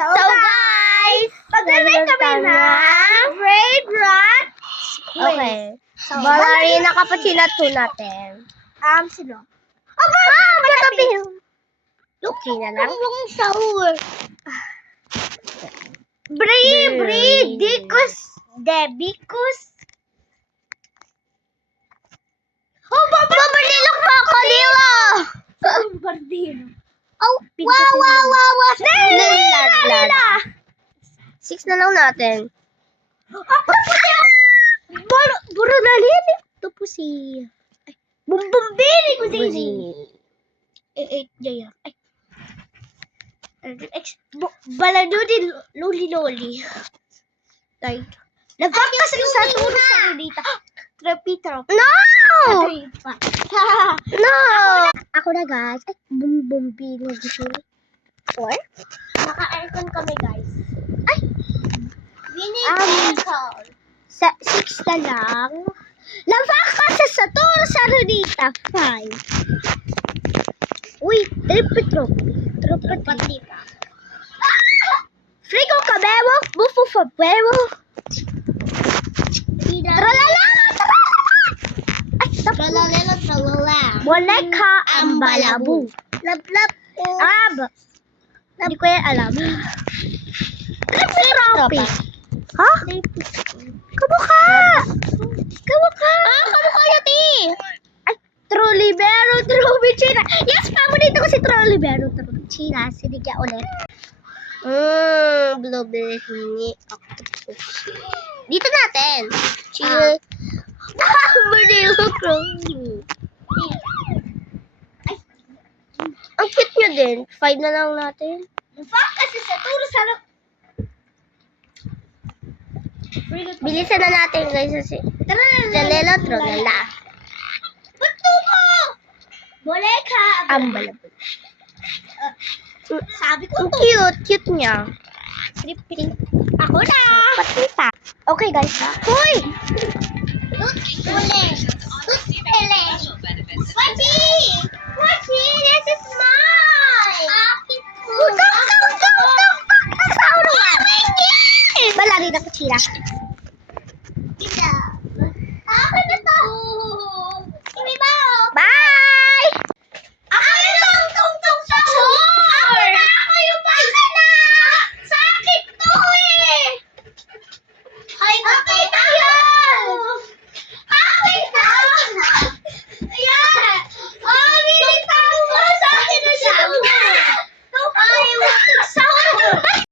So guys, mag-review kami ng Braid Rat Squid. Okay. So, Ballerina cappuccino 2 natin. Sino? Matabi. Okay na lang. Ang sour. Bridicus Debicus. Oh, Babardilok pa ako, Lila! Bardino. Oh, Wow. Lila. 6 na lang natin. Buro na liyan. Ito po si Bumbumbili ko sa Buzini. ini. Jaya. Ay. Balado din loli. Like, nagpakas sa turo sa dito. Trapito. No! Ha. No! Ako na, guys. Ay, bumbi na gusto. Or? Naka-aircon kami, guys. Ay! We need Um, aircon. Sa 6 na lang. Navakas sa turo sa Rudita. 5. Uy, tropi. Patita. Frigo kabebo, bufo fabebo. Tralala! Ay, Tralala. Boneka ang balabu. Lap. Hindi ko yan alam. Tropi. Ha? Kamukha! Kamukha yati! Ay, Trollibero, Trollibero. Yes, paborito ko si Trollibero, Trollibero. Sinigya ulit. Blueberry honey octopus. Dito natin. Chili. Vanilla crumble. Ang cute nyo din. 5 na lang natin. Nagpakas sa turo sa Bilisan na natin guys. Tralala, tralala. Bato ko! Boleka! Ang balabu. Sabi ko Ang to. cute niya. Ako na! Patita. Okay guys ha. Hoy! Wachi! This is mine! Akin po! Balari na kutsira.